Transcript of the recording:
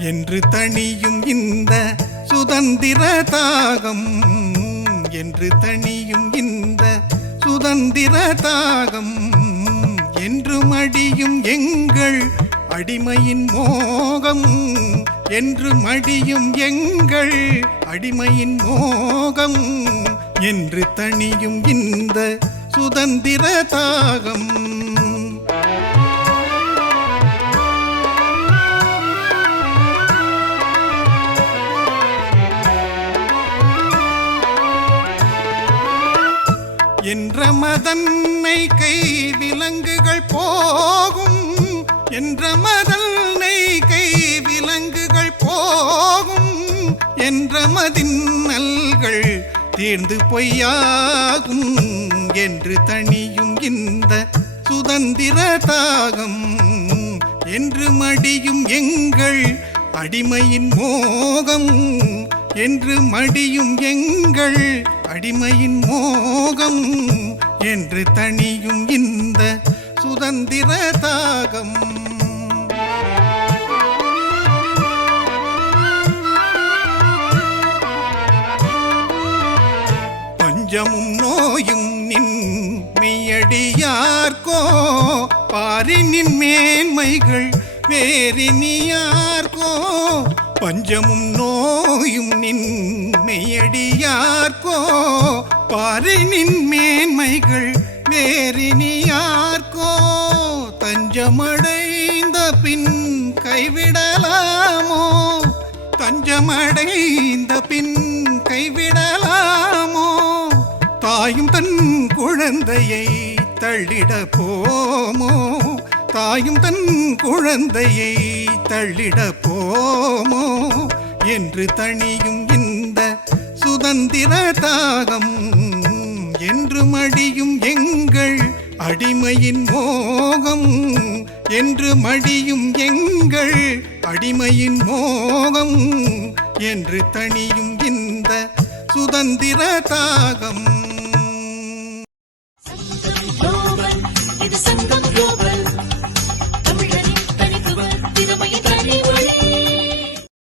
என்று தணியும் இந்த சுதந்திர தாகம். என்று தணியும் இந்த சுதந்திர தாகம். என்று மடியும் எங்கள் அடிமையின் மோகம். என்று மடியும் எங்கள் அடிமையின் மோகம். என்று தணியும் இந்த சுதந்திர தாகம். என்ற கை விலங்குகள் போகும் என்ற மதன்னை கை விலங்குகள் போகும் என்ற மதின்னல்கள் தீர்ந்து பொய்யாகும் என்று தணியும் இந்த சுதந்திர தாகம் என்று மடியும் எங்கள் அடிமையின் மோகம் என்று மடியும் எங்கள் அடிமையின் மோகம் என்று தணியும் இந்த சுதந்திர தாகம். பஞ்சமும் நோயும் நின் மெய்யடியார்கோ பாரினின் மேன்மைகள் வேறினியார்கோ பஞ்சமும் நோயும் நின் மெய்யடியார்கோ பாரினின் மேன்மைகள் வேறினியார்கோ தஞ்சமடைந்த பின் கைவிடலாமோ? தஞ்சமடைந்த பின் கைவிடலாமோ? தாயும் தன் குழந்தையை தள்ளிட போமோ? தாயும் தன் குழந்தையை தள்ளிட போமோ? என்று தனியும் இன் சுதந்திர தாகம் என்று மடியும் எங்கள் அடிமையின் மோகம். என்று மடியும் எங்கள் அடிமையின் மோகம். என்று தனியும் இந்த சுதந்திர தாகம்